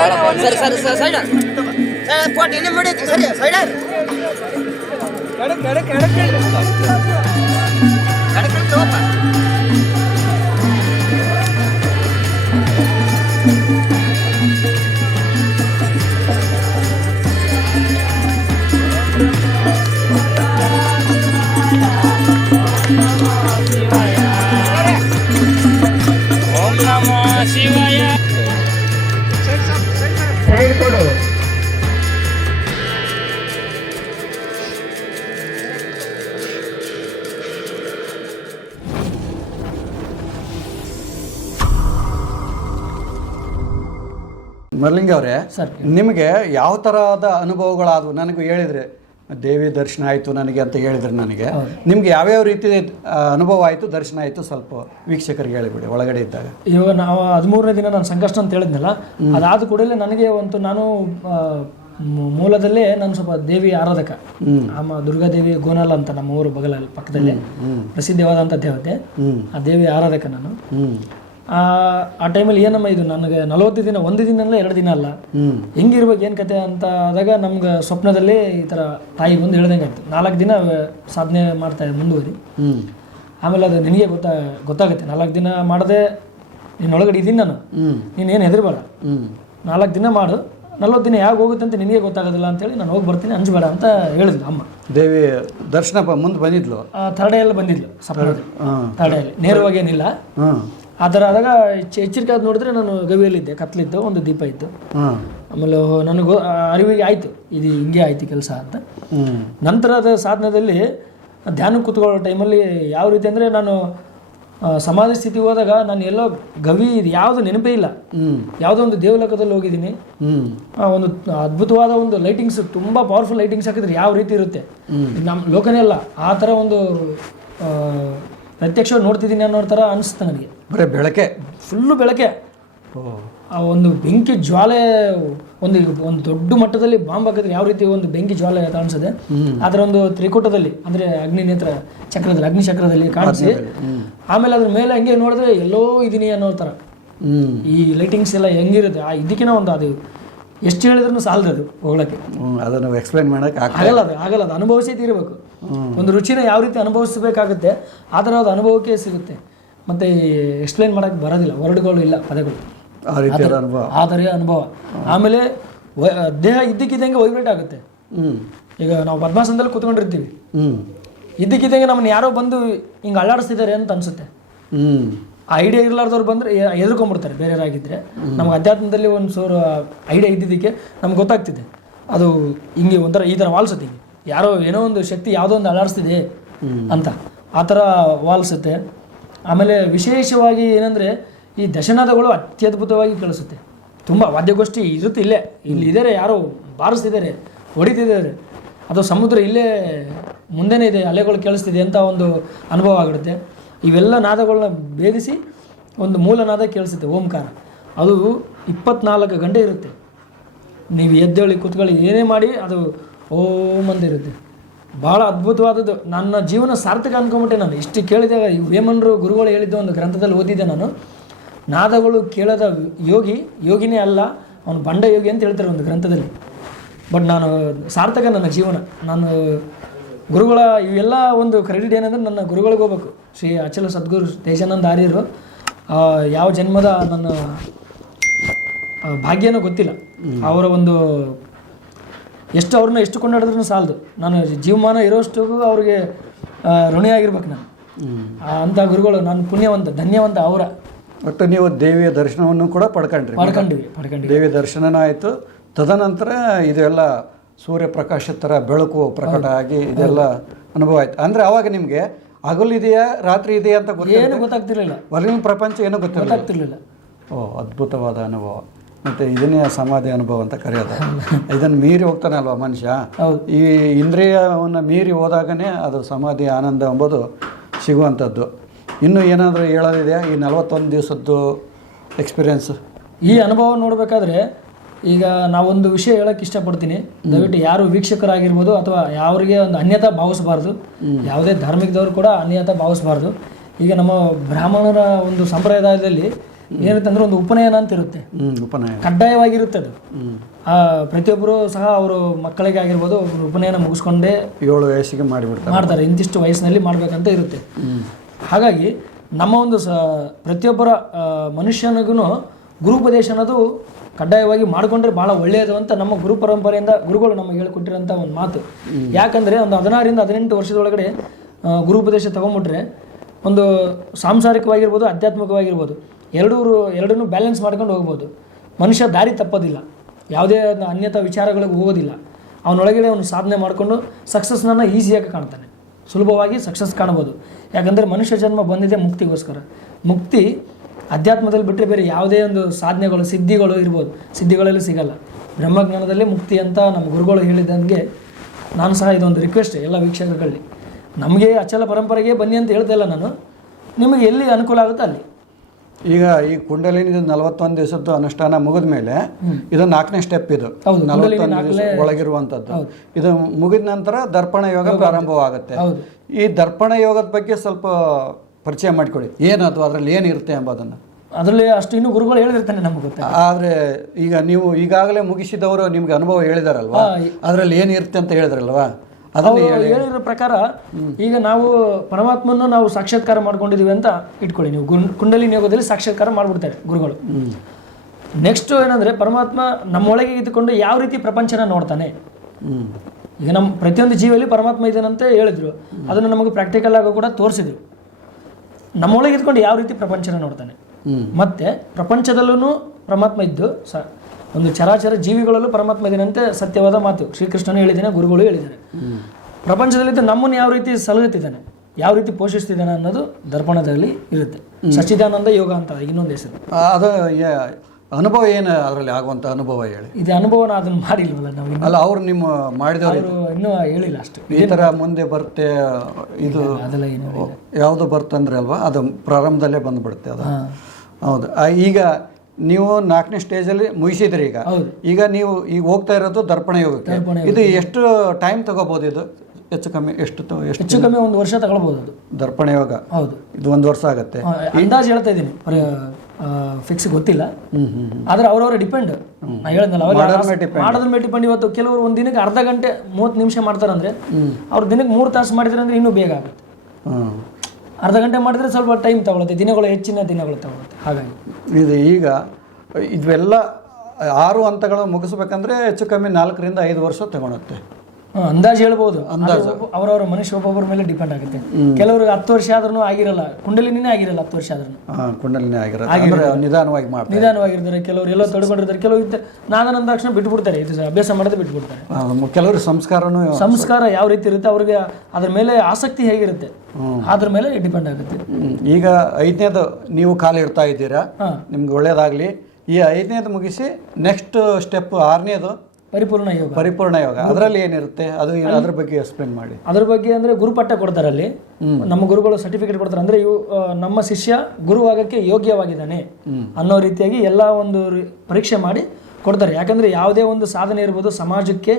ಸರಿ ಸರಿ ಸರಿ ಸೈಡ್ ಸೈಡ್ ಪೋಟ್ ಇನ್ನೇ ಮಾಡೈತಿ ಸರಿ ಸೈಡ್ ಓಂ ಮರ್ಲಿಂಗ ಅವರೇ. ನಿಮಗೆ ಯಾವ ತರಹದ ಅನುಭವಗಳಾದವು? ನನಗೂ ಹೇಳಿದ್ರೆ ದೇವಿ ದರ್ಶನ ಆಯಿತು ನನಗೆ ಅಂತ ಹೇಳಿದ್ರೆ ನನಗೆ. ನಿಮ್ಗೆ ಯಾವ್ಯಾವ ರೀತಿ ಅನುಭವ ಆಯಿತು ದರ್ಶನ ಆಯಿತು? ಸ್ವಲ್ಪ ವೀಕ್ಷಕರಿಗೆ ಹೇಳಿಬಿಡಿ ಒಳಗಡೆ ಇದ್ದಾಗ. ಇವಾಗ ನಾವು ಹದಿಮೂರನೇ ದಿನ ನಾನು ಸಂಕಷ್ಟ ಅಂತ ಹೇಳಿದ್ನಲ್ಲ ಅದಾದ ಕೂಡಲೇ ನನಗೆ ಒಂದು ನಾನು ಮೂಲದಲ್ಲೇ ನಾನು ಸ್ವಲ್ಪ ದೇವಿ ಆರಾಧಕ. ಅಮ್ಮ ದುರ್ಗಾದೇವಿ ಗೋನಲ್ ಅಂತ ನಮ್ಮ ಊರು ಬಗಲ ಪಕ್ಕದಲ್ಲಿ. ಪ್ರಸಿದ್ಧವಾದಂಥ ದೇವತೆ. ಆ ದೇವಿ ಆರಾಧಕ ನಾನು. ಆ ಟೈಮಲ್ಲಿ ಏನಮ್ಮ ಇದು? ನನಗೆ ನಲವತ್ತು ದಿನ ಒಂದು ದಿನ ಅಲ್ಲ ಎರಡು ದಿನ ಅಲ್ಲ. ಹೆಂಗಿರ್ಬೇಕು ಏನು ಕತೆ ಅಂತ ಆದಾಗ ನಮ್ಗೆ ಸ್ವಪ್ನದಲ್ಲಿ ಈ ಥರ ತಾಯಿ ಬಂದು ಹೇಳ್ದಂಗೆ ಆಯ್ತು. ನಾಲ್ಕು ದಿನ ಸಾಧನೆ ಮಾಡ್ತಾ ಮುಂದುವರಿ. ಆಮೇಲೆ ಅದು ನಿನಗೆ ಗೊತ್ತಾ ಗೊತ್ತಾಗುತ್ತೆ. ನಾಲ್ಕು ದಿನ ಮಾಡದೆ ನಿನ್ನೊಳಗಡೆ ಇದ್ದೀನಿ ನಾನು. ಹ್ಞೂ ನೀನು ಏನು ಹೆದರ್ಬೇಡ ನಾಲ್ಕು ದಿನ ಮಾಡು. ನಲ್ವತ್ತು ದಿನ ಯಾಕೆ ಹೋಗುತ್ತೆ ಅಂತ ನಿನಗೆ ಗೊತ್ತಾಗೋದಿಲ್ಲ ಅಂತೇಳಿ ನಾನು ಹೋಗಿ ಬರ್ತೀನಿ ಅಂಜಬೇಡ ಅಂತ ಹೇಳಿದ್ಲು ಅಮ್ಮ. ದೇವಿ ದರ್ಶನ ಮುಂದೆ ಬಂದಿದ್ಲು? ಥರ್ಡ್ ಎಲ್ಲ ಬಂದಿದ್ಲು ಸಪ್ರೇಟ್ ಥರ್ಡ್ ಅಲ್ಲಿ ನೇರವಾಗಿ ಏನಿಲ್ಲ. ಆದಾಗ ಎಚ್ಚ- ಎಚ್ಚರಿಕೆ ಆದ ನೋಡಿದ್ರೆ ನಾನು ಗವಿಯಲ್ಲಿದ್ದೆ ಕತ್ಲಿದ್ದು ಒಂದು ದೀಪ ಇತ್ತು. ಆಮೇಲೆ ನನಗೆ ಅರಿವಿಗೆ ಆಯಿತು ಇದು ಹಿಂಗೆ ಆಯ್ತು ಕೆಲಸ ಅಂತ. ನಂತರದ ಸಾಧನದಲ್ಲಿ ಧ್ಯಾನ ಕೂತ್ಕೊಳ್ಳೋ ಟೈಮಲ್ಲಿ ಯಾವ ರೀತಿ ಅಂದರೆ ನಾನು ಸಮಾಧಿ ಸ್ಥಿತಿ ಹೋದಾಗ ನಾನು ಎಲ್ಲೋ ಗವಿ ಯಾವುದು ನೆನಪೇ ಇಲ್ಲ. ಯಾವುದೋ ಒಂದು ದೇವಲೋಕದಲ್ಲಿ ಹೋಗಿದ್ದೀನಿ. ಒಂದು ಅದ್ಭುತವಾದ ಒಂದು ಲೈಟಿಂಗ್ಸ್ ತುಂಬ ಪವರ್ಫುಲ್ ಲೈಟಿಂಗ್ಸ್ ಹಾಕಿದ್ರೆ ಯಾವ ರೀತಿ ಇರುತ್ತೆ. ನಮ್ಮ ಲೋಕನೇ ಅಲ್ಲ ಆ ಥರ ಒಂದು ಪ್ರತ್ಯಕ್ಷ ನೋಡ್ತಿದ್ದೀನಿ ಅನ್ನೋ ಥರ ಅನಿಸ್ತು ನನಗೆ. ಬರೀ ಬೆಳಕೆ ಫುಲ್ಲು ಬೆಳಕೆ. ಆ ಒಂದು ಬೆಂಕಿ ಜ್ವಾಲೆ ಒಂದು ಒಂದು ದೊಡ್ಡ ಮಟ್ಟದಲ್ಲಿ ಬಾಂಬ್ ಹಾಕಿದ್ರೆ ಯಾವ ರೀತಿ ಒಂದು ಬೆಂಕಿ ಜ್ವಾಲೆ ಕಾಣಿಸುತ್ತೆ? ಅದರ ಒಂದು ತ್ರಿಕೂಟದಲ್ಲಿ ಅಂದ್ರೆ ಅಗ್ನಿ ನೇತ್ರ ಚಕ್ರದಲ್ಲಿ ಅಗ್ನಿ ಚಕ್ರದಲ್ಲಿ ಕಾಣಿಸಿ ಆಮೇಲೆ ಅದ್ರ ಮೇಲೆ ಹಂಗೆ ನೋಡಿದ್ರೆ ಎಲ್ಲೋ ಇದೀನಿ ಅನ್ನೋ ಥರ. ಈ ಲೈಟಿಂಗ್ಸ್ ಎಲ್ಲ ಹೆಂಗಿರುತ್ತೆ? ಆ ಇದಕ್ಕಿನ ಒಂದು ಅದು ಎಷ್ಟು ಹೇಳಿದ್ರು ಸಾಲದು ಅದು ಹೋಗ್ಲಕ್ಕೆ. ಅದನ್ನು ಎಕ್ಸ್ಪ್ಲೈನ್ ಮಾಡೋಕೆ ಆಗಲ್ಲ ಅದು ಆಗಲ್ಲ ಅದು ಅನುಭವಿಸೇ ತೀರಬೇಕು. ಒಂದು ರುಚಿನ ಯಾವ ರೀತಿ ಅನುಭವಿಸಬೇಕಾಗುತ್ತೆ ಆ ಥರ ಅದು ಅನುಭವಕ್ಕೆ ಸಿಗುತ್ತೆ. ಮತ್ತೆ ಎಕ್ಸ್ಪ್ಲೈನ್ ಮಾಡಕ್ ಬರೋದಿಲ್ಲ ವರ್ಡ್ಗಳು ಇಲ್ಲ ಪದಗಳು. ಆ ರೀತಿಯಾದ ಅನುಭವ. ಆ ಥರ ಅನುಭವ. ಆಮೇಲೆ ದೇಹ ಇದ್ದಕ್ಕಿದ್ದಂಗೆ ವೈಬ್ರೇಟ್ ಆಗುತ್ತೆ. ಈಗ ನಾವು ಪದ್ಮಾಸನದಲ್ಲಿ ಕೂತ್ಕೊಂಡಿರ್ತೀವಿ. ಇದ್ದಕ್ಕಿದ್ದಂಗೆ ನಮ್ಮನ್ನ ಯಾರೋ ಬಂದು ಹಿಂಗೆ ಅಲ್ಲಾಡಿಸ್ತಿದ್ದಾರೆ ಅಂತ ಅನ್ಸುತ್ತೆ. ಐಡಿಯಾ ಇರ್ಲಾರ್ದವ್ರು ಬಂದರೆ ಎದುರ್ಕೊಂಡ್ಬಿಡ್ತಾರೆ ಬೇರೆಯವರಾಗಿದ್ದರೆ ನಮ್ಗೆ ಅಧ್ಯಾತ್ಮದಲ್ಲಿ ಒಂದು ಸೋರು ಐಡಿಯಾ ಇದ್ದಿದ್ದಕ್ಕೆ ನಮ್ಗೆ ಗೊತ್ತಾಗ್ತಿದೆ. ಅದು ಹಿಂಗೆ ಒಂಥರ ಈ ಥರ ವಾಲ್ಸುತ್ತೆ ಹಿಂಗೆ ಯಾರೋ ಏನೋ ಒಂದು ಶಕ್ತಿ ಯಾವುದೋ ಒಂದು ಅಲ್ಲಾಡಿಸ್ತಿದೆ ಅಂತ. ಆ ಥರ ವಾಲ್ಸುತ್ತೆ ಆಮೇಲೆ ವಿಶೇಷವಾಗಿ ಏನಂದರೆ ಈ ದಶನಾದಗಳು ಅತ್ಯದ್ಭುತವಾಗಿ ಕೇಳಿಸುತ್ತೆ. ತುಂಬ ವಾದ್ಯಗೋಷ್ಠಿ ಇರುತ್ತೆ ಇಲ್ಲೇ. ಇಲ್ಲಿ ಇದ್ದಾರೆ ಯಾರೋ ಬಾರಿಸ್ತಿದ್ದಾರೆ, ಹೊಡಿತಿದ್ದಾರೆ. ಅದು ಸಮುದ್ರ ಇಲ್ಲೇ ಮುಂದೆನೇ ಇದೆ, ಅಲೆಗಳು ಕೇಳಿಸ್ತಿದೆ ಅಂತ ಒಂದು ಅನುಭವ ಆಗಿರುತ್ತೆ. ಇವೆಲ್ಲ ನಾದಗಳನ್ನ ಭೇದಿಸಿ ಒಂದು ಮೂಲ ನಾದ ಕೇಳಿಸುತ್ತೆ, ಓಂಕಾರ. ಅದು ಇಪ್ಪತ್ನಾಲ್ಕು ಗಂಟೆ ಇರುತ್ತೆ. ನೀವು ಎದ್ದೇಳಿ ಕೂತ್ಕೊಳ್ಳಿ, ಏನೇ ಮಾಡಿ ಅದು ಓಂ ಅಂತ ಇರುತ್ತೆ ಭಾಳ ಅದ್ಭುತವಾದದ್ದು. ನನ್ನ ಜೀವನ ಸಾರ್ಥಕ ಅನ್ಕೊಂಬಿಟ್ಟೆ ನಾನು. ಇಷ್ಟು ಕೇಳಿದೆ ವೇಮನರು ಗುರುಗಳು ಹೇಳಿದ್ದು ಒಂದು ಗ್ರಂಥದಲ್ಲಿ ಓದಿದ್ದೆ ನಾನು. ನಾದಗಳು ಕೇಳದ ಯೋಗಿ ಯೋಗಿನೇ ಅಲ್ಲ ಅವನು ಬಂಡ ಯೋಗಿ ಅಂತ ಹೇಳ್ತಾರೆ ಒಂದು ಗ್ರಂಥದಲ್ಲಿ. ಬಟ್ ನಾನು ಸಾರ್ಥಕ ನನ್ನ ಜೀವನ. ನಾನು ಗುರುಗಳ ಇವೆಲ್ಲ ಒಂದು ಕ್ರೆಡಿಟ್ ಏನಂದ್ರೆ ನನ್ನ ಗುರುಗಳಿಗೆ ಹೋಗ್ಬೇಕು. ಶ್ರೀ ಅಚಲ ಸದ್ಗುರು ದೇಶಾನಂದ ಆರ್ಯರು ಯಾವ ಜನ್ಮದ ನನ್ನ ಭಾಗ್ಯನೂ ಗೊತ್ತಿಲ್ಲ. ಅವರ ಒಂದು ಎಷ್ಟು ಅವ್ರನ್ನ ಎಷ್ಟು ಕೊಂಡಾಡಿದ್ರೂ ಸಾಲದು. ನಾನು ಜೀವಮಾನ ಇರೋಷ್ಟು ಅವ್ರಿಗೆ ಋಣಿಯಾಗಿರ್ಬೇಕು ನಾನು. ಆ, ಅಂಥ ಗುರುಗಳು ನಾನು ಪುಣ್ಯವಂತ ಧನ್ಯವಂತ ಅವರ. ಒಟ್ಟು ನೀವು ದೇವಿಯ ದರ್ಶನವನ್ನು ಕೂಡ ಪಡ್ಕೊಂಡ್ರಿ. ಪಡ್ಕೊಂಡಿವಿ ಪಡ್ಕೊಂಡಿವಿ. ದೇವಿ ದರ್ಶನನೂ ಆಯಿತು ತದನಂತರ ಇದೆಲ್ಲ ಸೂರ್ಯ ಸೂರ್ಯಪ್ರಕಾಶ ಥರ ಬೆಳಕು ಪ್ರಕಟ ಆಗಿ ಇದೆಲ್ಲ ಅನುಭವ ಆಯ್ತು. ಅಂದರೆ ಅವಾಗ ನಿಮಗೆ ಹಗಲಿದೆಯಾ ರಾತ್ರಿ ಇದೆಯಾ ಅಂತ ಗೊತ್ತಿಲ್ಲ ಏನು ಗೊತ್ತಾಗ್ತಿರ್ಲಿಲ್ಲ. ಹೊರಗಿನ ಪ್ರಪಂಚ ಏನೂ ಗೊತ್ತಾಗ್ತಿರ್ಲಿಲ್ಲ. ಓ ಅದ್ಭುತವಾದ ಅನುಭವ. ಮತ್ತು ಇದನ್ನೇ ಸಮಾಧಿ ಅನುಭವ ಅಂತ ಕರೆಯೋದು. ಇದನ್ನು ಮೀರಿ ಹೋಗ್ತಾನಲ್ವ ಮನುಷ್ಯ? ಹೌದು. ಈ ಇಂದ್ರಿಯವನ್ನು ಮೀರಿ ಹೋದಾಗನೇ ಅದು ಸಮಾಧಿ ಆನಂದ ಎಂಬುದು ಸಿಗುವಂಥದ್ದು. ಇನ್ನು ಏನಾದರೂ ಹೇಳೋದಿದೆಯಾ? ಈ ನಲವತ್ತೊಂದು ದಿವಸದ್ದು ಎಕ್ಸ್ಪೀರಿಯೆನ್ಸ್ ಈ ಅನುಭವ ನೋಡಬೇಕಾದ್ರೆ ಈಗ ನಾವೊಂದು ವಿಷಯ ಹೇಳಕ್ಕೆ ಇಷ್ಟಪಡ್ತೀನಿ. ದಯವಿಟ್ಟು ಯಾರು ವೀಕ್ಷಕರಾಗಿರ್ಬೋದು ಅಥವಾ ಯಾರಿಗೆ ಒಂದು ಅನ್ಯತಾ ಭಾವಿಸಬಾರ್ದು. ಯಾವುದೇ ಧಾರ್ಮಿಕದವರು ಕೂಡ ಅನ್ಯತಾ ಭಾವಿಸಬಾರ್ದು. ಈಗ ನಮ್ಮ ಬ್ರಾಹ್ಮಣರ ಒಂದು ಸಂಪ್ರದಾಯದಲ್ಲಿ ಏನಿರುತ್ತೆ ಅಂದ್ರೆ ಒಂದು ಉಪನಯನ ಅಂತ ಇರುತ್ತೆ. ಉಪನಯನ. ಕಡ್ಡಾಯವಾಗಿರುತ್ತೆ ಅದು. ಆ, ಪ್ರತಿಯೊಬ್ಬರು ಸಹ ಅವರು ಮಕ್ಕಳಿಗೆ ಆಗಿರ್ಬೋದು ಒಬ್ರು ಉಪನಯನ ಮುಗಿಸ್ಕೊಂಡೇ ಏಳು ವಯಸ್ಸಿಗೆ ಮಾಡಿಬಿಡ್ತಾರೆ. ಮಾಡ್ತಾರೆ. ಇಂತಿಷ್ಟು ವಯಸ್ಸಿನಲ್ಲಿ ಮಾಡ್ಬೇಕಂತ ಇರುತ್ತೆ. ಹಾಗಾಗಿ ನಮ್ಮ ಒಂದು ಸ ಪ್ರತಿಯೊಬ್ಬರ ಮನುಷ್ಯನಿಗೂ ಗುರುಪದೇಶ ಅನ್ನೋದು ಕಡ್ಡಾಯವಾಗಿ ಮಾಡಿಕೊಂಡ್ರೆ ಭಾಳ ಒಳ್ಳೆಯದು ಅಂತ ನಮ್ಮ ಗುರು ಪರಂಪರೆಯಿಂದ ಗುರುಗಳು ನಮಗೆ ಹೇಳ್ಕೊಟ್ಟಿರೋಂಥ ಒಂದು ಮಾತು. ಯಾಕಂದರೆ ಒಂದು ಹದಿನಾರರಿಂದ ಹದಿನೆಂಟು ವರ್ಷದೊಳಗಡೆ ಗುರುಪದೇಶ ತೊಗೊಂಬಿಟ್ರೆ ಒಂದು ಸಾಂಸಾರಿಕವಾಗಿರ್ಬೋದು ಆಧ್ಯಾತ್ಮಿಕವಾಗಿರ್ಬೋದು ಎರಡೂ ಎರಡನ್ನೂ ಬ್ಯಾಲೆನ್ಸ್ ಮಾಡ್ಕೊಂಡು ಹೋಗ್ಬೋದು. ಮನುಷ್ಯ ದಾರಿ ತಪ್ಪೋದಿಲ್ಲ. ಯಾವುದೇ ಅನ್ಯತ ವಿಚಾರಗಳಿಗೆ ಹೋಗೋದಿಲ್ಲ. ಅವನೊಳಗಡೆ ಅವನು ಸಾಧನೆ ಮಾಡಿಕೊಂಡು ಸಕ್ಸಸ್ನನ್ನು ಈಸಿಯಾಗಿ ಕಾಣ್ತಾನೆ. ಸುಲಭವಾಗಿ ಸಕ್ಸಸ್ ಕಾಣ್ಬೋದು. ಯಾಕಂದರೆ ಮನುಷ್ಯ ಜನ್ಮ ಬಂದಿದೆ ಮುಕ್ತಿಗೋಸ್ಕರ. ಮುಕ್ತಿ ಅಧ್ಯಾತ್ಮದಲ್ಲಿ ಬಿಟ್ಟರೆ ಬೇರೆ ಯಾವುದೇ ಒಂದು ಸಾಧನೆಗಳು, ಸಿದ್ಧಿಗಳು ಇರ್ಬೋದು. ಸಿದ್ಧಿಗಳಲ್ಲಿ ಸಿಗಲ್ಲ. ಬ್ರಹ್ಮಜ್ಞಾನದಲ್ಲಿ ಮುಕ್ತಿ ಅಂತ ನಮ್ಮ ಗುರುಗಳು ಹೇಳಿದಂಗೆ ನಾನು ಸಹ ಇದೊಂದು ರಿಕ್ವೆಸ್ಟ್ ಎಲ್ಲ ವೀಕ್ಷಕರಲ್ಲಿ. ನಮಗೆ ಅಚಲ ಪರಂಪರೆಗೆ ಬನ್ನಿ ಅಂತ ಹೇಳ್ತಾ ಇಲ್ಲ ನಾನು. ನಿಮಗೆ ಎಲ್ಲಿ ಅನುಕೂಲ ಆಗುತ್ತೋ ಅಲ್ಲಿ. ಈಗ ಈ ಕುಂಡಲಿನಿ ನಲವತ್ತೊಂದು ದಿವಸದ್ದು ಅನುಷ್ಠಾನ ಮುಗಿದ ಮೇಲೆ ಇದು ನಾಲ್ಕನೇ ಸ್ಟೆಪ್ ಇದು. ಒಳಗಿರುವಂತದ್ದು ನಲವತ್ತೊಂದು ದಿವಸ ಒಳಗಿರುವಂಥದ್ದು. ಇದು ಮುಗಿದ ನಂತರ ದರ್ಪಣ ಯೋಗ ಪ್ರಾರಂಭವಾಗುತ್ತೆ. ಈ ದರ್ಪಣ ಯೋಗದ ಬಗ್ಗೆ ಸ್ವಲ್ಪ ಪರಿಚಯ ಮಾಡಿಕೊಡಿ. ಏನದು ಅದರಲ್ಲಿ ಏನಿರುತ್ತೆ ಎಂಬುದನ್ನು. ಅದರಲ್ಲಿ ಅಷ್ಟು ಇನ್ನು ಗುರುಗಳು ಹೇಳಿರ್ತಾನೆ ನಮ್ಗೆ ಗೊತ್ತ. ಆದರೆ ಈಗ ನೀವು ಈಗಾಗಲೇ ಮುಗಿಸಿದವರು ನಿಮ್ಗೆ ಅನುಭವ ಹೇಳಿದಾರಲ್ವಾ? ಅದರಲ್ಲಿ ಏನಿರುತ್ತೆ ಅಂತ ಹೇಳಿದ್ರಲ್ವಾ? ಅದನ್ನು ಹೇಳಿರೋ ಪ್ರಕಾರ ಈಗ ನಾವು ಪರಮಾತ್ಮನ ನಾವು ಸಾಕ್ಷಾತ್ಕಾರ ಮಾಡ್ಕೊಂಡಿದೀವಿ ಅಂತ ಇಟ್ಕೊಳ್ಳಿ. ನೀವು ಕುಂಡಲಿ ನಿಯೋಗದಲ್ಲಿ ಯೋಗದಲ್ಲಿ ಸಾಕ್ಷಾತ್ಕಾರ ಮಾಡ್ಬಿಡ್ತಾರೆ ಗುರುಗಳು. ನೆಕ್ಸ್ಟ್ ಏನಂದ್ರೆ ಪರಮಾತ್ಮ ನಮ್ಮೊಳಗೆ ಇದ್ದುಕೊಂಡು ಯಾವ ರೀತಿ ಪ್ರಪಂಚನ ನೋಡ್ತಾನೆ. ಈಗ ನಮ್ಮ ಪ್ರತಿಯೊಂದು ಜೀವಿಯಲ್ಲಿ ಪರಮಾತ್ಮ ಇದ್ದಾನಂತ ಹೇಳಿದ್ರು. ಅದನ್ನು ನಮಗೆ ಪ್ರಾಕ್ಟಿಕಲ್ ಆಗೋ ಕೂಡ ತೋರಿಸಿದ್ರು. ನಮ್ಮೊಳಗೆ ಇದ್ಕೊಂಡು ಯಾವ ರೀತಿ ಪ್ರಪಂಚನ ನೋಡ್ತಾನೆ. ಮತ್ತೆ ಪ್ರಪಂಚದಲ್ಲೂ ಪರಮಾತ್ಮ ಇದ್ದು ಸ ಒಂದು ಚರಾಚರ ಜೀವಿಗಳಲ್ಲೂ ಪರಮಾತ್ಮ ಸತ್ಯವಾದ ಮಾತು. ಶ್ರೀಕೃಷ್ಣನು ಹೇಳಿದ್ದಾನೆ ಗುರುಗಳು ಹೇಳಿದ್ದಾರೆ ಪ್ರಪಂಚದಲ್ಲಿದ್ದು ನಮ್ಮನ್ನು ಯಾವ ರೀತಿ ಸಲಹುತ್ತಿದ್ದಾನೆ ಯಾವ ರೀತಿ ಪೋಷಿಸ್ತಿದ್ದಾನೆ ಅನ್ನೋದು ದರ್ಪಣದಲ್ಲಿ ಇರುತ್ತೆ. ಸಚ್ಚಿದಾನಂದ ಯೋಗ ಅಂತ ಇನ್ನೊಂದು ಹೆಸರು. ಅದು ಅನುಭವ ಏನು ಅದರಲ್ಲಿ ಆಗುವಂಥ ಅನುಭವ ಹೇಳಿ. ಇದು ಅನುಭವ ನಾ ಅದನ್ನು ಮಾಡಿಲ್ವಲ್ಲ ನಾವು ಅಲ್ಲ ಅವ್ರು ನಿಮ್ಮ ಮಾಡಿದವರು ಇನ್ನೂ ಹೇಳಿಲ್ಲ ಅಷ್ಟು. ಈ ಥರ ಮುಂದೆ ಬರುತ್ತೆ ಇದು ಅದೆಲ್ಲ ಏನು ಯಾವುದು ಬರ್ತಂದ್ರೆ ಅಲ್ವಾ ಅದು ಪ್ರಾರಂಭದಲ್ಲೇ ಬಂದ್ಬಿಡುತ್ತೆ ಅದು. ಹೌದು. ಈಗ ನೀವು ನಾಲ್ಕನೇ ಸ್ಟೇಜಲ್ಲಿ ಮುಗಿಸಿದ್ರಿ ಈಗ. ಈಗ ನೀವು ಈಗ ಹೋಗ್ತಾ ಇರೋದು ದರ್ಪಣ ಯೋಗಕ್ಕೆ. ಇದು ಎಷ್ಟು ಟೈಮ್ ತಗೋಬಹುದು ಇದು? ಹೆಚ್ಚು ಕಮ್ಮಿ ಎಷ್ಟು ಎಷ್ಟು ಹೆಚ್ಚು ಕಮ್ಮಿ ಒಂದು ವರ್ಷ ತಗೊಳ್ಬಹುದು ಅದು. ದರ್ಪಣ ಯೋಗ? ಹೌದು. ಇದು ಒಂದು ವರ್ಷ ಆಗುತ್ತೆ. ಅಂದಾಜು ಹೇಳ್ತಾ ಇದ್ದೀನಿ. ಫಿಕ್ಸ್ ಗೊತ್ತಿಲ್ಲ. ಆದ್ರೆ ಅವ್ರವ್ರ ಡಿಪೆಂಡ್ ನಾ ಹೇಳಿದ್ನಲ್ಲ ಮಾಡೋದ್ರ ಮೇಲೆ ಡಿಪೆಂಡ್ ಇವತ್ತು ಕೆಲವರು ಒಂದು ದಿನಕ್ಕೆ ಅರ್ಧ ಗಂಟೆ ಮೂವತ್ತು ನಿಮಿಷ ಮಾಡ್ತಾರಂದ್ರೆ ಅವ್ರ ದಿನಕ್ಕೆ ಮೂರು ತಾಸು ಮಾಡಿದ್ರೆ ಅಂದ್ರೆ ಇನ್ನೂ ಬೇಗ ಆಗುತ್ತೆ. ಅರ್ಧ ಗಂಟೆ ಮಾಡಿದ್ರೆ ಸ್ವಲ್ಪ ಟೈಮ್ ತಗೊಳುತ್ತೆ, ದಿನಗಳು ಹೆಚ್ಚಿನ ದಿನಗಳು ತಗೊಳುತ್ತೆ. ಹಾಗಾಗಿ. ಇದು ಈಗ ಇವೆಲ್ಲ ಆರು ಹಂತಗಳು ಮುಗಿಸ್ಬೇಕಂದ್ರೆ ಹೆಚ್ಚು ಕಮ್ಮಿ ನಾಲ್ಕರಿಂದ ಐದು ವರ್ಷ ತಗೊಳುತ್ತೆ. ಅಂದಾಜು ಹೇಳ್ಬೋದು. ಅವರವರ ಮನುಷ್ಯ ಒಬ್ಬೊಬ್ಬರ ಮೇಲೆ ಡಿಪೆಂಡ್ ಆಗುತ್ತೆ. ಕೆಲವರು ಹತ್ತು ವರ್ಷ ಆದ್ರೂ ಆಗಿರಲ್ಲ ಕುಂಡಲಿನೇ ಆಗಿರಲ್ಲ ಹತ್ತು ವರ್ಷ ಆದ್ರೂ ಕುಂಡಲಿನೇ ಆಗಿರಲ್ಲ. ನಿಧಾನವಾಗಿ ಮಾಡ್ತಾರೆ. ನಿಧಾನವಾಗಿರ್ತಾರೆ ಕೆಲವರು ಎಲ್ಲೋ ತೊಡ್ಕೊಂಡಿರ್ತಾರೆ ಕೆಲವು ನಾನು ಅಂದ ತಕ್ಷಣ ಬಿಟ್ಬಿಡ್ತಾರೆ. ಇದು ಅಭ್ಯಾಸ ಮಾಡೋದು ಬಿಟ್ಬಿಡ್ತಾರೆ. ಬಿಡ್ತಾರೆ ಕೆಲವರು ಸಂಸ್ಕಾರನು ಸಂಸ್ಕಾರ ಯಾವ ರೀತಿ ಇರುತ್ತೆ ಅವ್ರಿಗೆ ಅದ್ರ ಮೇಲೆ ಆಸಕ್ತಿ ಹೇಗಿರುತ್ತೆ? ಅದ್ರ ಮೇಲೆ ಡಿಪೆಂಡ್ ಆಗುತ್ತೆ. ಈಗ ಐದನೇದು ನೀವು ಕಾಲು ಇಡ್ತಾ ಇದ್ದೀರಾ. ನಿಮ್ಗೆ ಒಳ್ಳೇದಾಗ್ಲಿ. ಈ ಐದನೇದು ಮುಗಿಸಿ ನೆಕ್ಸ್ಟ್ ಸ್ಟೆಪ್ ಆರನೇದು ಪರಿಪೂರ್ಣ ಯೋಗ. ಪರಿಪೂರ್ಣ ಯೋಗ. ಅದರಲ್ಲಿ ಏನಿರುತ್ತೆ? ಅದು ಅದ್ರ ಬಗ್ಗೆ ಎಕ್ಸ್ಪ್ಲೇನ್ ಮಾಡಿ. ಅದ್ರ ಬಗ್ಗೆ ಅಂದ್ರೆ ಗುರುಪಟ್ಟ ಕೊಡ್ತಾರೆ ಅಲ್ಲಿ ನಮ್ಮ ಗುರುಗಳು ಸರ್ಟಿಫಿಕೇಟ್ ಕೊಡ್ತಾರೆ. ಅಂದ್ರೆ ಇವು ನಮ್ಮ ಶಿಷ್ಯ ಗುರುವಾಗಕ್ಕೆ ಯೋಗ್ಯವಾಗಿದ್ದಾನೆ ಅನ್ನೋ ರೀತಿಯಾಗಿ ಎಲ್ಲ ಒಂದು ಪರೀಕ್ಷೆ ಮಾಡಿ ಕೊಡ್ತಾರೆ. ಯಾಕಂದ್ರೆ ಯಾವುದೇ ಒಂದು ಸಾಧನೆ ಇರ್ಬೋದು ಸಮಾಜಕ್ಕೆ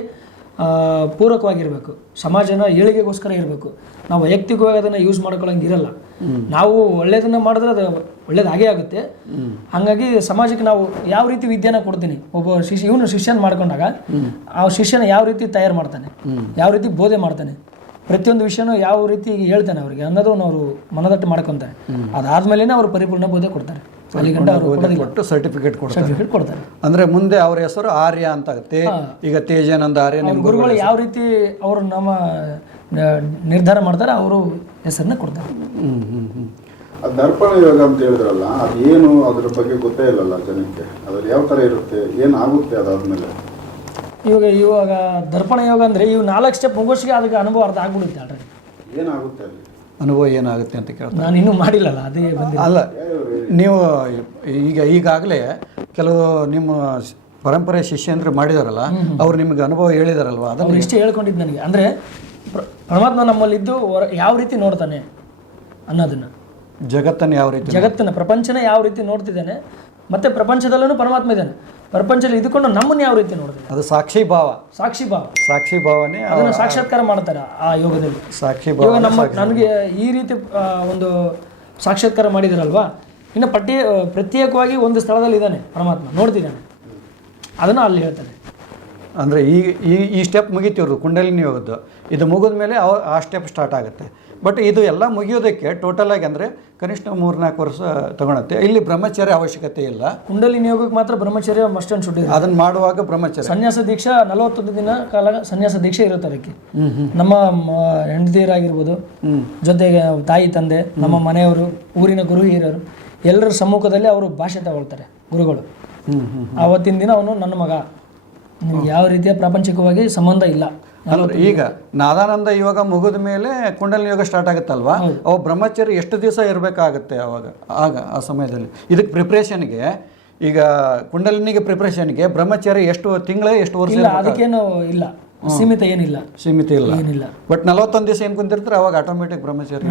ಪೂರಕವಾಗಿರ್ಬೇಕು. ಸಮಾಜನ ಏಳಿಗೆಗೋಸ್ಕರ ಇರಬೇಕು. ನಾವು ವೈಯಕ್ತಿಕವಾಗಿ ಅದನ್ನು ಯೂಸ್ ಮಾಡ್ಕೊಳ್ಳೋಂಗೆ ಇರಲ್ಲ. ನಾವು ಒಳ್ಳೇದನ್ನ ಮಾಡಿದ್ರೆ ಅದು ಒಳ್ಳೇದಾಗೇ ಆಗುತ್ತೆ. ಹಾಗಾಗಿ ಸಮಾಜಕ್ಕೆ ನಾವು ಯಾವ ರೀತಿ ವಿದ್ಯೆನ ಕೊಡ್ತೀನಿ? ಒಬ್ಬ ಶಿಷ್ಯ ಇವನು ಶಿಷ್ಯನ ಮಾಡ್ಕೊಂಡಾಗ ಆ ಶಿಷ್ಯನ ಯಾವ ರೀತಿ ತಯಾರು ಮಾಡ್ತಾನೆ? ಯಾವ ರೀತಿ ಬೋಧೆ ಮಾಡ್ತಾನೆ? ಪ್ರತಿಯೊಂದು ವಿಷಯನೂ ಯಾವ ರೀತಿ ಹೇಳ್ತಾನೆ ಅವರಿಗೆ? ಅನ್ನೋದನ್ನು ಅವರು ಮನದಟ್ಟು ಮಾಡ್ಕೊತಾರೆ. ಅದಾದ್ಮೇಲೆ ಅವರು ಪರಿಪೂರ್ಣ ಬೋಧೆ ಕೊಡ್ತಾರೆ. ಕೊಟ್ಟು ಸರ್ಟಿಫಿಕೇಟ್ ಕೊಡ್ತಾರೆ. ಅಂದ್ರೆ ಮುಂದೆ ಅವ್ರ ಹೆಸರು ಆರ್ಯ ಅಂತ ಆಗುತ್ತೆ ಈಗ ತೇಜಾನಂದ ಆರ್ಯ ನಿಮ್ಮ ನಿಮ್ಗೆ ಗುರುಗಳು ಯಾವ ರೀತಿ ಅವರು ನಮ್ಮ ನಿರ್ಧಾರ ಮಾಡ್ತಾರೆ ಅವರು ಹೆಸರನ್ನ ಕೊಡ್ತಾರೆ. ಹ್ಮ್ ಹ್ಮ್ ಹ್ಮ್. ಆ ದರ್ಪಣ ಯೋಗ ಅಂತ ಹೇಳಿದ್ರಲ್ಲ ಅದು ಏನು ಅದ್ರ ಬಗ್ಗೆ ಗೊತ್ತೇ ಇಲ್ಲಲ್ಲ ಜನಕ್ಕೆ? ಅದ್ರಲ್ಲಿ ಯಾವ ತರ ಇರುತ್ತೆ? ಏನಾಗುತ್ತೆ ಅದಾದ್ಮೇಲೆ? ಇವಾಗ ಇವಾಗ ದರ್ಪಣ ಯೋಗ ಅಂದ್ರೆ ಇವು ನಾಲ್ಕು ಸ್ಟೆಪ್ ಮುಗೋಷ್ಗೆ ಅದಕ್ಕೆ ಅನುಭವ ಅರ್ಧ ಆಗ್ಬಿಡುತ್ತೆ ಆಲ್ರೆಡಿ ಏನಾಗುತ್ತೆ ಅಲ್ಲಿ? ಅನುಭವ ಏನಾಗುತ್ತೆ ಅಂತ ಕೇಳ್ತಾರೆ. ನಾನು ಇನ್ನೂ ಮಾಡಿಲ್ಲಲ್ಲ ಅದೇ ಅಲ್ಲ ನೀವು ಈಗ ಈಗಾಗಲೇ ಕೆಲವು ನಿಮ್ಮ ಪರಂಪರೆ ಶಿಷ್ಯಂದ್ರೆ ಮಾಡಿದಾರಲ್ಲ ಅವ್ರು ನಿಮಗೆ ಅನುಭವ ಹೇಳಿದಾರಲ್ವ? ಅದನ್ನು ಇಷ್ಟು ಹೇಳ್ಕೊಂಡಿದ್ದು ನನಗೆ. ಅಂದರೆ ಪರಮಾತ್ಮ ನಮ್ಮಲ್ಲಿದ್ದು ಯಾವ ರೀತಿ ನೋಡ್ತಾನೆ ಅನ್ನೋದನ್ನು. ಜಗತ್ತನ್ನು ಯಾವ ರೀತಿ ಜಗತ್ತನ್ನ ಪ್ರಪಂಚನ ಯಾವ ರೀತಿ ನೋಡ್ತಿದ್ದಾನೆ ಮತ್ತೆ ಪ್ರಪಂಚದಲ್ಲೂ ಪರಮಾತ್ಮ ಇದ್ದಾನೆ. ಪ್ರಪಂಚದಲ್ಲಿ ಇದ್ದುಕೊಂಡು ನಮ್ಮನ್ನು ಯಾವ ರೀತಿ ನೋಡಿದ್ರೆ? ಅದು ಸಾಕ್ಷಿ ಭಾವ. ಸಾಕ್ಷಿ ಭಾವ. ಸಾಕ್ಷಿ ಭಾವನೆ ಅದನ್ನು ಸಾಕ್ಷಾತ್ಕಾರ ಮಾಡ್ತಾರೆ ಆ ಯೋಗದಲ್ಲಿ? ಸಾಕ್ಷಿ ಭಾವ ನಮ್ಮ ನನಗೆ ಈ ರೀತಿ ಒಂದು ಸಾಕ್ಷಾತ್ಕಾರ ಮಾಡಿದಾರಲ್ವಾ? ಇನ್ನು ಪಟ್ಟಿ ಆ, ಪ್ರತ್ಯೇಕವಾಗಿ ಒಂದು ಸ್ಥಳದಲ್ಲಿ ಇದ್ದಾನೆ ಪರಮಾತ್ಮ. ನೋಡ್ತಿದ್ದಾನೆ ಅದನ್ನು ಅಲ್ಲಿ ಹೇಳ್ತಾನೆ. ಅಂದರೆ ಈ ಈ ಈ ಸ್ಟೆಪ್ ಮುಗಿತೀವ್ರದು ಕುಂಡಲಿನಿ ಯೋಗದ್ದು. ಇದು ಮುಗಿದ ಮೇಲೆ ಅವ ಆ ಸ್ಟೆಪ್ ಸ್ಟಾರ್ಟ್ ಆಗುತ್ತೆ. ಬಟ್ ಇದು ಎಲ್ಲ ಮುಗಿಯೋದಕ್ಕೆ ಟೋಟಲಾಗಿ ಅಂದರೆ ಕನಿಷ್ಠ ಮೂರ್ನಾಲ್ಕು ವರ್ಷ ತಗೊಳತ್ತೆ. ಇಲ್ಲಿ ಬ್ರಹ್ಮಚರ್ಯ ಅವಶ್ಯಕತೆ ಇಲ್ಲ. ಕುಂಡಲಿನಿ ಯೋಗಕ್ಕೆ ಮಾತ್ರ ಬ್ರಹ್ಮಚರ್ಯ ಮಸ್ಟ್ ಅಂಡ್ ಶುಡ್ ಅದನ್ನು ಮಾಡುವಾಗ ಬ್ರಹ್ಮಚರ್ಯ. ಸನ್ಯಾಸ ದೀಕ್ಷಾ ನಲವತ್ತೊಂದು ದಿನ ಕಾಲ ಸನ್ಯಾಸ ದೀಕ್ಷೆ ಇರುತ್ತೆ ಅದಕ್ಕೆ. ನಮ್ಮ ಹೆಂಡತಿಯರಾಗಿರ್ಬೋದು ಜೊತೆಗೆ ತಾಯಿ ತಂದೆ ನಮ್ಮ ಮನೆಯವರು ಊರಿನ ಗುರು ಹಿರಿಯರು ಎಲ್ಲರ ಸಮ್ಮುಖದಲ್ಲಿ ಅವರು ಭಾಷೆ ತಗೊಳ್ತಾರೆ ಗುರುಗಳು. ಆವತ್ತಿನ ದಿನ ಅವನು ನನ್ನ ಮಗ. ನಿಮ್ಗೆ ಯಾವ ರೀತಿಯ ಪ್ರಾಪಂಚಿಕವಾಗಿ ಸಂಬಂಧ ಇಲ್ಲ. ಅಂದ್ರೆ ಈಗ ನಾದಾನಂದ ಯೋಗ ಮುಗಿದ ಮೇಲೆ ಕುಂಡಲಿನ ಯೋಗ ಸ್ಟಾರ್ಟ್ ಆಗುತ್ತಲ್ವಾ? ಅವು ಬ್ರಹ್ಮಚರ್ಯ ಎಷ್ಟು ದಿವಸ ಇರಬೇಕಾಗುತ್ತೆ ಅವಾಗ ಆಗ ಆ ಸಮಯದಲ್ಲಿ? ಇದಕ್ಕೆ ಪ್ರಿಪ್ರೇಷನ್ಗೆ ಈಗ ಕುಂಡಲಿನಿಗೆ ಪ್ರಿಪ್ರೇಷನ್ಗೆ ಬ್ರಹ್ಮಚಾರಿ ಎಷ್ಟು ತಿಂಗಳ ಎಷ್ಟು ವರ್ಷ ಇಲ್ಲ ಅದಕ್ಕೇನು ಇಲ್ಲ. ಸೀಮಿತ ಏನಿಲ್ಲ. ಸೀಮಿತ ಇಲ್ಲ. ಏನಿಲ್ಲ. ಬಟ್ ನಲವತ್ತೊಂದು ದಿವಸ ಏನು ಕುಂತಿರ್ತಾರೆ ಅವಾಗ ಆಟೋಮೆಟಿಕ್ ಬ್ರಹ್ಮಚಾರಿ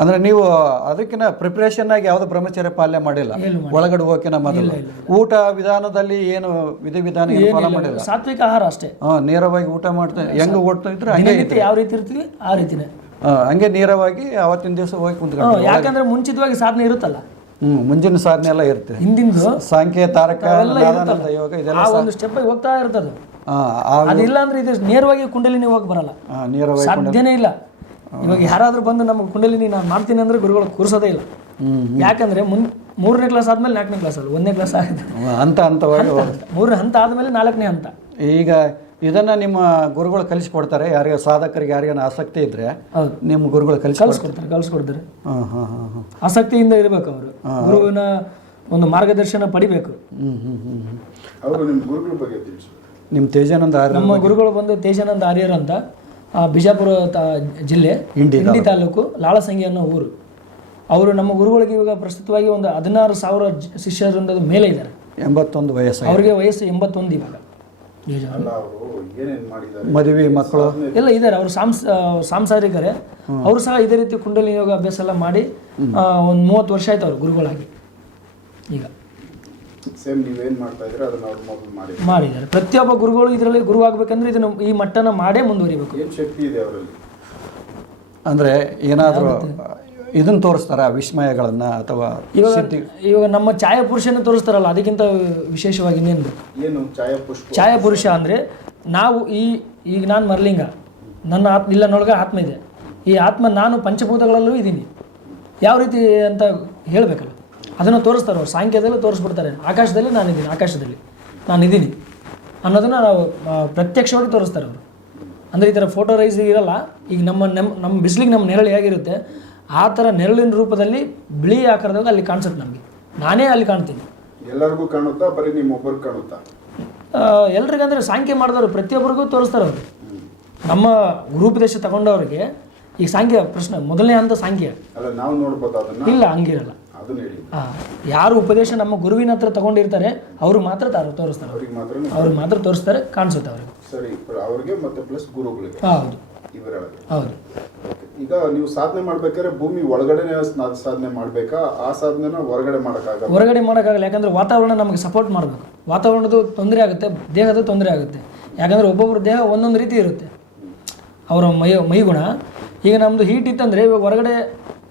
ಅಂದ್ರೆ ನೀವು ಅದಕ್ಕಿನ ಪ್ರಿಪ್ರೇಷನ್ ಆಗಿ ಯಾವ್ದು ಬ್ರಹ್ಮಚಾರ್ಯ ಪಾಲನೆ ಮಾಡಿಲ್ಲ? ಒಳಗಡೆ ಹೋಗಿನ ಮೊದಲು. ಊಟ ವಿಧಾನದಲ್ಲಿ ಏನು ವಿಧಿವಿಧಾನ ಏನು ಫಾಲೋ ಮಾಡಿಲ್ಲ? ಸಾತ್ವಿಕ ಆಹಾರ ಅಷ್ಟೇ. ಹಾ ನೇರವಾಗಿ ಊಟ ಮಾಡ್ತಾ ಹೆಂಗ್ ಓಡ್ತಾ ಇದ್ರೆ ಹಂಗೆ ಯಾವ ರೀತಿ ಇರ್ತೀವಿ ಆ ರೀತಿನೇ. ಹಂಗೆ ನೇರವಾಗಿ ಅವತ್ತಿನ ದಿವಸ ಹೋಗಿ ಕುಂತ್ಕೊಂಡು ಯಾಕಂದ್ರೆ ಮುಂಚಿತವಾಗಿ ಸಾಧನೆ ಇರುತ್ತಲ್ಲ. ಹ್ಮ್ ಮುಂಜಿನ ಸಾಧನೆ ಎಲ್ಲ ಇರುತ್ತೆ. ಹಿಂದಿಂದು ಸಾಂಖ್ಯ ತಾರಕ ಅವೆಲ್ಲ ನಾದಾನಂದ ಇರುತ್ತಲ್ಲ. ಯೋಗ ಇದೆಲ್ಲ ಆ ಒಂದು ಸ್ಟೆಪ್ ಹೋಗ್ತಾ ಇರ್ತದೆ. ಅದಿಲ್ಲ ಅಂದ್ರೆ ಇದು ನೇರವಾಗಿ ಕುಂಡಲಿನಿ ಹೋಗಿ ಬರಲ್ಲ. ನೇರವಾಗಿ ಸಾಧ್ಯನೇ ಇಲ್ಲ. ಇವಾಗ ಯಾರಾದ್ರೂ ಬಂದು ನಮ್ಮ ಕುಂಡಲಿನಿ ನಾನು ಮಾಡ್ತೀನಿ ಅಂದ್ರೆ ಗುರುಗಳು ಕೂರಿಸೋದೇ ಇಲ್ಲ. ಯಾಕಂದ್ರೆ ಮುನ್ ಮೂರನೇ ಕ್ಲಾಸ್ ಆದ್ಮೇಲೆ ನಾಲ್ಕನೇ ಕ್ಲಾಸ್ ಅಲ್ಲ ಒಂದನೇ ಕ್ಲಾಸ್ ಆಗಿದೆ. ಹಂತ ಹಂತವಾಗಿ ಮೂರನೇ ಹಂತ ಆದ್ಮೇಲೆ ನಾಲ್ಕನೇ ಹಂತ. ಈಗ ಇದನ್ನ ನಿಮ್ಮ ಗುರುಗಳು ಕಲಿಸ್ಕೊಡ್ತಾರೆ. ಯಾರಿಗೆ ಸಾಧಕರಿಗೆ ಯಾರಿಗಾನ ಆಸಕ್ತಿ ಇದ್ರೆ ನಿಮ್ಮ ಗುರುಗಳು ಕಲಿಸ್ಕೊಡ್ತಾರೆ. ಕಲಿಸ್ಕೊಡ್ತಾರೆ ಕಳ್ಸ್ಕೊಡ್ತಾರೆ ಹಾಂ ಹಾಂ ಹಾಂ ಹಾಂ. ಆಸಕ್ತಿಯಿಂದ ಇರಬೇಕು ಅವರು. ಗುರುವಿನ ಒಂದು ಮಾರ್ಗದರ್ಶನ ಪಡಿಬೇಕು. ಅವರು ನಿಮ್ಮ ಗುರುಗಳ ಬಗ್ಗೆ ನಿಮ್ಮ ತೇಜಾನಂದ ಆರ್ಯ ನಮ್ಮ ಗುರುಗಳು ಬಂದು ತೇಜಾನಂದ ಆರ್ಯರು ಅಂತ ಆ, ಬಿಜಾಪುರ ತಾ ಜಿಲ್ಲೆ ಇಂಡಿ ಇಂಡಿ ತಾಲೂಕು. ಲಾಳಸಂಗಿ ಅನ್ನೋ ಊರು. ಅವರು ನಮ್ಮ ಗುರುಗಳಿಗೆ ಇವಾಗ ಪ್ರಸ್ತುತವಾಗಿ ಒಂದು ಹದಿನಾರು ಸಾವಿರ ಜ- ಶಿಷ್ಯರಿಂದ ಮೇಲೆ ಇದ್ದಾರೆ. ಎಂಬತ್ತೊಂದು ವಯಸ್ಸು ಅವರಿಗೆ ವಯಸ್ಸು ಎಂಬತ್ತೊಂದು ಇವಾಗ. ನಿಜ. ಏನೇನ್ ಮಾಡಿದ್ದಾರೆ? ಮದುವೆ ಮಕ್ಕಳು. ಎಲ್ಲ ಇದ್ದಾರೆ ಅವರು ಸಾಂಸ್ ಸಾಂಸಾರಿಕರೇ ಅವರು ಸಹ ಇದೇ ರೀತಿ ಕುಂಡಲಿ ಯೋಗ ಅಭ್ಯಾಸ ಎಲ್ಲ ಮಾಡಿ ಒಂದು ಮೂವತ್ತು ವರ್ಷ ಆಯ್ತು ಅವರು ಗುರುಗಳಾಗಿ. ಈಗ. ಸೇಮ್ ನೀವೇನ್ ಮಾಡ್ತಾ ಇದ್ರೆ ಅದನ್ನ ಅವ್ರು ಮೊದಲು ಮಾಡಿ ಮಾಡಿದ್ದಾರೆ. ಪ್ರತಿಯೊಬ್ಬ ಗುರುಗಳು ಇದರಲ್ಲಿ ಗುರು ಆಗ್ಬೇಕಂದ್ರೆ ಇದನ್ನು ಈ ಮಟ್ಟನ ಮಾಡೇ ಮುಂದುವರಿಬೇಕು. ಏನು ಶಕ್ತಿ ಇದೆ ಅವರಲ್ಲಿ? ಅಂದರೆ ಏನಾದರೂ ಇದನ್ನು ತೋರಿಸ್ತಾರ? ವಿಸ್ಮಯಗಳನ್ನ ಅಥವಾ ಇವಾಗ ಸಿದ್ಧಿ ಇವಾಗ ನಮ್ಮ ಛಾಯಾಪುರುಷನ ತೋರಿಸ್ತಾರಲ್ಲ ಅದಕ್ಕಿಂತ ವಿಶೇಷವಾಗಿ ಇನ್ನೇನು? ಬೇಕು ಏನು? ಛಾಯಾ ಛಾಯಾಪುರುಷ ಛಾಯಾ ಪುರುಷ ಅಂದರೆ ನಾವು ಈ ಈಗ ನಾನು ಮರ್ಲಿಂಗ. ನನ್ನ ಆತ್ಮ ಇಲ್ಲ ನೊಳಗೆ ಆತ್ಮ ಇದೆ. ಈ ಆತ್ಮ ನಾನು ಪಂಚಭೂತಗಳಲ್ಲೂ ಇದ್ದೀನಿ. ಯಾವ ರೀತಿ ಅಂತ ಹೇಳಬೇಕಲ್ಲ. ಅದನ್ನು ತೋರಿಸ್ತಾರೆ ಅವ್ರು. ಸಾಂಖ್ಯದಲ್ಲೂ ತೋರಿಸ್ಬಿಡ್ತಾರೆ. ಆಕಾಶದಲ್ಲಿ ನಾನಿದ್ದೀನಿ ಆಕಾಶದಲ್ಲಿ. ನಾನು ಇದ್ದೀನಿ ಅನ್ನೋದನ್ನು ನಾವು ಆ, ಪ್ರತ್ಯಕ್ಷವಾಗಿ ತೋರಿಸ್ತಾರೆ ಅವರು. ಅಂದರೆ ಈ ಥರ ಫೋಟೋ ರೈಸ್ ಇರಲ್ಲ. ಈಗ ನಮ್ಮ ನಮ್ಮ ನಮ್ಮ ಬಿಸಿಲಿಗೆ ನಮ್ಮ ನೆರಳು ಹೇಗಿರುತ್ತೆ ಆ ಥರ ನೆರಳಿನ ರೂಪದಲ್ಲಿ ಬಿಳಿ ಆಕಾರದಾಗ ಅಲ್ಲಿ ಕಾಣಿಸುತ್ತೆ ನಮಗೆ. ನಾನೇ ಅಲ್ಲಿ ಕಾಣ್ತೀನಿ. ಎಲ್ಲರಿಗೂ ಕಾಣುತ್ತಾ ಬರೀ ನಿಮ್ಮೊಬ್ಬರು ಕಾಣುತ್ತಾ? ಎಲ್ರಿಗಂದ್ರೆ ಸಾಂಖ್ಯ ಮಾಡಿದವರು ಪ್ರತಿಯೊಬ್ಬರಿಗೂ ತೋರಿಸ್ತಾರೆ ಅವರು. ನಮ್ಮ ಗುರುಪದೇಶ ತಗೊಂಡವರಿಗೆ ಈಗ ಸಾಂಖ್ಯ ಪ್ರಶ್ನೆ ಮೊದಲನೇ ಹಂತ ಸಾಂಖ್ಯ. ಅಲ್ಲ ನಾವು ನೋಡ್ಬೋದು ಅದನ್ನ? ಇಲ್ಲ ಹಂಗಿರಲ್ಲ. ಅದನ್ನ ಯಾರು ಉಪದೇಶ ನಮ್ಮ ಗುರುವಿನ ಹತ್ರ ತಗೊಂಡಿರ್ತಾರೆ ಅವರು ಮಾತ್ರ ತಾರು ತೋರಿಸ್ತಾರೆ. ಅವ್ರಿಗೆ ಮಾತ್ರ. ಅವ್ರು ಮಾತ್ರ ತೋರಿಸ್ತಾರೆ ಕಾಣಿಸುತ್ತೆ ಅವ್ರಿಗೆ. ಸರಿ ಅವ್ರಿಗೆ ಮತ್ತೆ ಪ್ಲಸ್ ಗುರುಗಳಿಗೆ. ಹೌದು. ಇವರೊಳಗೆ ಹೌದು. ಈಗ ನೀವು ಸಾಧನೆ ಮಾಡ್ಬೇಕಾದ್ರೆ ಭೂಮಿ ಒಳಗಡೆ ಸಾಧನೆ ಮಾಡ್ಬೇಕಾ? ಆ ಸಾಧನೆನ ಹೊರಗಡೆ ಮಾಡಕ್ಕಾಗಲ್ಲ ಹೊರಗಡೆ ಮಾಡೋಕ್ಕಾಗಲ್ಲ ಯಾಕಂದ್ರೆ ವಾತಾವರಣ ನಮಗೆ ಸಪೋರ್ಟ್ ಮಾಡಬೇಕು. ವಾತಾವರಣದ ತೊಂದರೆ ಆಗುತ್ತೆ ದೇಹದ ತೊಂದರೆ ಆಗುತ್ತೆ. ಯಾಕಂದ್ರೆ ಒಬ್ಬೊಬ್ಬರ ದೇಹ ಒಂದೊಂದು ರೀತಿ ಇರುತ್ತೆ. ಅವರ ಮೈ ಮೈಗುಣ. ಈಗ ನಮ್ಮದು ಹೀಟ್ ಇತ್ತಂದ್ರೆ ಇವಾಗ ಹೊರಗಡೆ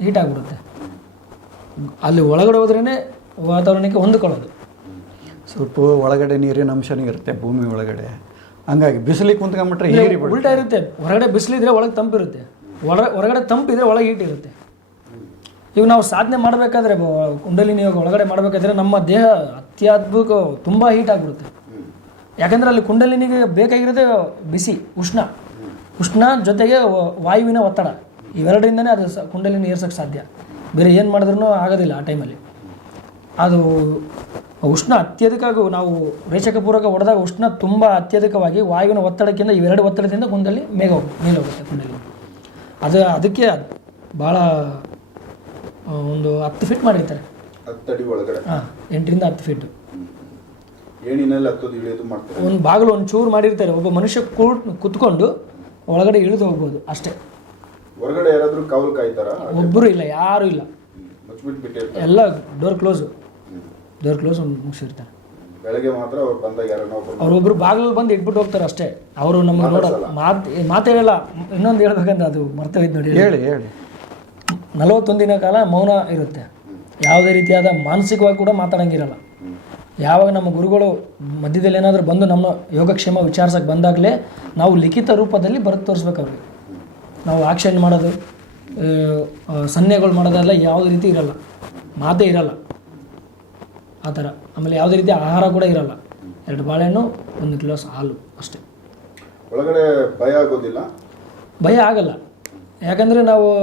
ಹೀಟ್ ಆಗಿಬಿಡುತ್ತೆ. ಅಲ್ಲಿ ಒಳಗಡೆ ಹೋದ್ರೇ ವಾತಾವರಣಕ್ಕೆ ಹೊಂದ್ಕೊಳ್ಳೋದು. ಸ್ವಲ್ಪ ಒಳಗಡೆ ನೀರಿನ ಅಂಶನೂ ಇರುತ್ತೆ ಭೂಮಿ ಒಳಗಡೆ. ಹಂಗಾಗಿ ಬಿಸಿಲಿಗೆ ಕುಂತ್ಕೊಂಡ್ಬಿಟ್ರೆ ಹೀರಿ ಉಲ್ಟಾ ಇರುತ್ತೆ. ಹೊರಗಡೆ ಬಿಸಿಲಿದ್ರೆ ಒಳಗೆ ತಂಪಿರುತ್ತೆ ಒಳ ಹೊರಗಡೆ ತಂಪಿದ್ರೆ ಒಳಗೆ ಹೀಟ್ ಇರುತ್ತೆ. ಈಗ ನಾವು ಸಾಧನೆ ಮಾಡಬೇಕಾದ್ರೆ ಕುಂಡಲಿನಿ ಯೋಗ ಒಳಗಡೆ ಮಾಡಬೇಕಾದ್ರೆ ನಮ್ಮ ದೇಹ ಅತ್ಯದ್ಭುತ ತುಂಬ ಹೀಟ್ ಆಗಿಬಿಡುತ್ತೆ. ಯಾಕಂದ್ರೆ ಅಲ್ಲಿ ಕುಂಡಲಿನಿಗೆ ಬೇಕಾಗಿರೋದೇ ಬಿಸಿ ಉಷ್ಣ. ಉಷ್ಣ ಜೊತೆಗೆ ವಾಯುವಿನ ಒತ್ತಡ. ಇವೆರಡರಿಂದನೇ ಅದು ಸ ಕುಂಡಲಿನಿ ಏರ್ಸೋಕ್ಕೆ ಸಾಧ್ಯ. ಬೇರೆ ಏನು ಮಾಡಿದ್ರೂ ಆಗೋದಿಲ್ಲ ಆ ಟೈಮಲ್ಲಿ ಅದು ಉಷ್ಣ ಅತ್ಯಧಿಕ ನಾವು ರೇಷಕಪೂರ್ವಕ ಹೊಡೆದಾಗ ಉಷ್ಣ ತುಂಬ ಅತ್ಯಧಿಕವಾಗಿ ವಾಯುವಿನ ಒತ್ತಡಕ್ಕಿಂತ ಇವೆರಡು ಒತ್ತಡದಿಂದ ಕುಂದಲ್ಲಿ ಮೇಘ ಮೇಲೆ ಹೋಗುತ್ತೆ ಕುಂಡಲ್ಲಿ. ಅದು ಅದಕ್ಕೆ ಭಾಳ ಒಂದು ಹತ್ತು ಫೀಟ್ ಮಾಡಿರ್ತಾರೆ. ಹಾಂ ಎಂಟರಿಂದ ಹತ್ತು ಫೀಟು ಒಂದು ಬಾಗಿಲು ಒಂದು ಚೂರು ಮಾಡಿರ್ತಾರೆ. ಒಬ್ಬ ಮನುಷ್ಯ ಕುತ್ಕೊಂಡು ಒಳಗಡೆ ಇಳಿದು ಹೋಗ್ಬೋದು ಅಷ್ಟೇ. ಹೊರಗಡೆ ಯಾರಾದರೂ ಕಾವಲು ಕಾಯ್ತಾರ? ಒಬ್ಬರು ಇಲ್ಲ ಯಾರು ಇಲ್ಲ. ಎಲ್ಲ ಡೋರ್ ಕ್ಲೋಸ್ ಡೋರ್ ಕ್ಲೋಸ್ ಒಂದು ಮುಗಿಸಿರ್ತಾರೆ. ಬೆಳಗ್ಗೆ ಮಾತ್ರ ಅವ್ರು ಬಂದಾಗ ಯಾರನ್ನೋ ಒಬ್ರು ಅವ್ರೊಬ್ರು ಬಾಗಿಲು ಬಂದು ಇಟ್ಬಿಟ್ಟು ಹೋಗ್ತಾರೆ ಅಷ್ಟೇ. ಅವರು ನಮ್ಗೆ ನೋಡೋಲ್ಲ ಮಾತು ಮಾತು ಹೇಳಲ್ಲ. ಇನ್ನೊಂದು ಹೇಳ್ಬೇಕಂತ ಅದು ಮರ್ತೋಯ್ತು ನೋಡಿ ಹೇಳಿ. ಹೇಳಿ ನಲವತ್ತೊಂದಿನ ಕಾಲ ಮೌನ ಇರುತ್ತೆ. ಯಾವುದೇ ರೀತಿಯಾದ ಮಾನಸಿಕವಾಗಿ ಕೂಡ ಮಾತಾಡಂಗಿರಲ್ಲ. ಯಾವಾಗ ನಮ್ಮ ಗುರುಗಳು ಮಧ್ಯದಲ್ಲಿ ಏನಾದರೂ ಬಂದು ನಮ್ಮ ಯೋಗಕ್ಷೇಮ ವಿಚಾರಿಸಕ್ಕೆ ಬಂದಾಗಲೇ ನಾವು ಲಿಖಿತ ರೂಪದಲ್ಲಿ ಬರೆದು ತೋರಿಸ್ಬೇಕು ಅವ್ರಿಗೆ. ನಾವು ಆ್ಯಕ್ಷನ್ ಮಾಡೋದು ಸನ್ನೆಗಳು ಮಾಡೋದೆಲ್ಲ ಯಾವುದೇ ರೀತಿ ಇರಲ್ಲ. ಮಾತೇ ಇರಲ್ಲ. ಆ ಥರ. ಆಮೇಲೆ ಯಾವುದೇ ರೀತಿ ಆಹಾರ ಕೂಡ ಇರಲ್ಲ. ಎರಡು ಬಾಳೆಹಣ್ಣು ಒಂದು ಗ್ಲಾಸ್ ಹಾಲು ಅಷ್ಟೇ. ಒಳಗಡೆ ಭಯ ಆಗೋದಿಲ್ಲ? ಭಯ ಆಗಲ್ಲ. ಯಾಕಂದರೆ ನಾವು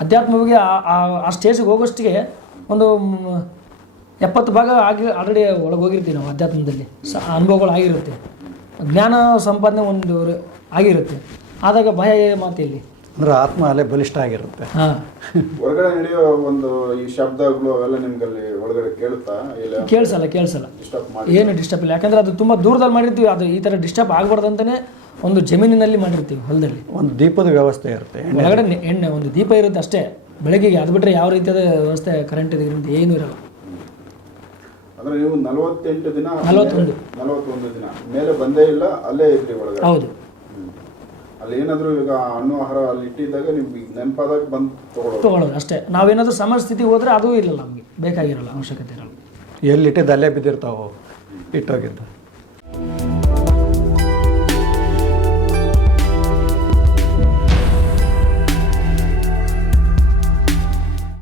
ಅಧ್ಯಾತ್ಮವಾಗಿ ಆ- ಸ್ಟೇಜಿಗೆ ಹೋಗೋಷ್ಟಿಗೆ ಒಂದು ಎಪ್ಪತ್ತು ಭಾಗ ಆಗಿ ಆಲ್ರೆಡಿ ಒಳಗೆ ಹೋಗಿರ್ತೀವಿ ನಾವು ಅಧ್ಯಾತ್ಮದಲ್ಲಿ. ಸ ಅನುಭವಗಳು ಆಗಿರುತ್ತೆ. ಜ್ಞಾನ ಸಂಪಾದನೆ ಒಂದು ಆಗಿರುತ್ತೆ. ಆದಾಗ ಭಯ ಮಾತಿಲ್ಲಿ? ಅಂದ್ರೆ ಆತ್ಮ ಅಲ್ಲೇ ಬಲಿಷ್ಠ ಆಗಿರುತ್ತೆ. ಹಾಂ. ಹೊರಗಡೆ ನಡೆಯೋ ಒಂದು ಈ ಶಬ್ದಗಳು ಅವೆಲ್ಲ ನಿಮ್ಗಲ್ಲಿ ಒಳಗಡೆ ಕೇಳುತ್ತಾ? ಇಲ್ಲ? ಕೇಳಿಸಲ್ಲ ಕೇಳಿಸಲ್ಲ. ಡಿಸ್ಟರ್ಬ್ ಮಾಡಿ. ಏನು ಡಿಸ್ಟರ್ಬ್ ಇಲ್ಲ. ಯಾಕಂದರೆ ಅದು ತುಂಬ ದೂರದಲ್ಲಿ ಮಾಡಿರ್ತೀವಿ. ಅದು ಈ ಥರ ಡಿಸ್ಟರ್ಬ್ ಆಗಬಾರ್ದು ಅಂತಲೇ ಒಂದು ಜಮೀನಿನಲ್ಲಿ ಮಾಡಿರ್ತೀವಿ ಹೊಲದಲ್ಲಿ. ಒಂದು ದೀಪದ ವ್ಯವಸ್ಥೆ ಇರುತ್ತೆ ಒಳಗಡೆ ಎಣ್ಣೆ ಒಂದು ದೀಪ ಇರುತ್ತೆ ಅಷ್ಟೇ. ಬೆಳಗ್ಗೆಗೆ ಅದು ಬಿಟ್ಟರೆ ಯಾವ ರೀತಿಯಾದ ವ್ಯವಸ್ಥೆ ಕರೆಂಟ್ ಇದರಿಂದ ಏನೂ ಇರಲ್ಲ. ಅಂದ್ರೆ ನೀವು ನಲವತ್ತೆಂಟು ದಿನ ನಲವತ್ತೊಂದು. ನಲವತ್ತೊಂದು ದಿನ. ಮೇಲೆ ಬಂದೇ ಇಲ್ಲ ಅಲ್ಲೇ ಇದ್ರಿ ಒಳಗಡೆ. ಹೌದು. ಅಲ್ಲಿ ಏನಾದರೂ ಈಗ ಹಣ್ಣು ಆಹಾರ ಅಲ್ಲಿ ಇಟ್ಟಿದ್ದಾಗ ನಿಮ್ಗೆ ನೆನಪಾದಾಗ ಬಂದು ತಗೊಳ್ಳೋದು. ತಗೊಳ್ಳೋದು ಅಷ್ಟೇ. ನಾವೇನಾದರೂ ಸಮಾಜ ಸ್ಥಿತಿ ಹೋದರೆ ಅದೂ ಇರಲ್ಲ ನಮಗೆ. ಬೇಕಾಗಿರಲ್ಲ ಅವಶ್ಯಕತೆ ಇರಲ್ಲ. ಎಲ್ಲಿಟ್ಟಿದ್ದು ಅಲ್ಲೇ ಬಿದ್ದಿರ್ತಾವೆ? ಇಟ್ಟೋಗಿದ್ದು.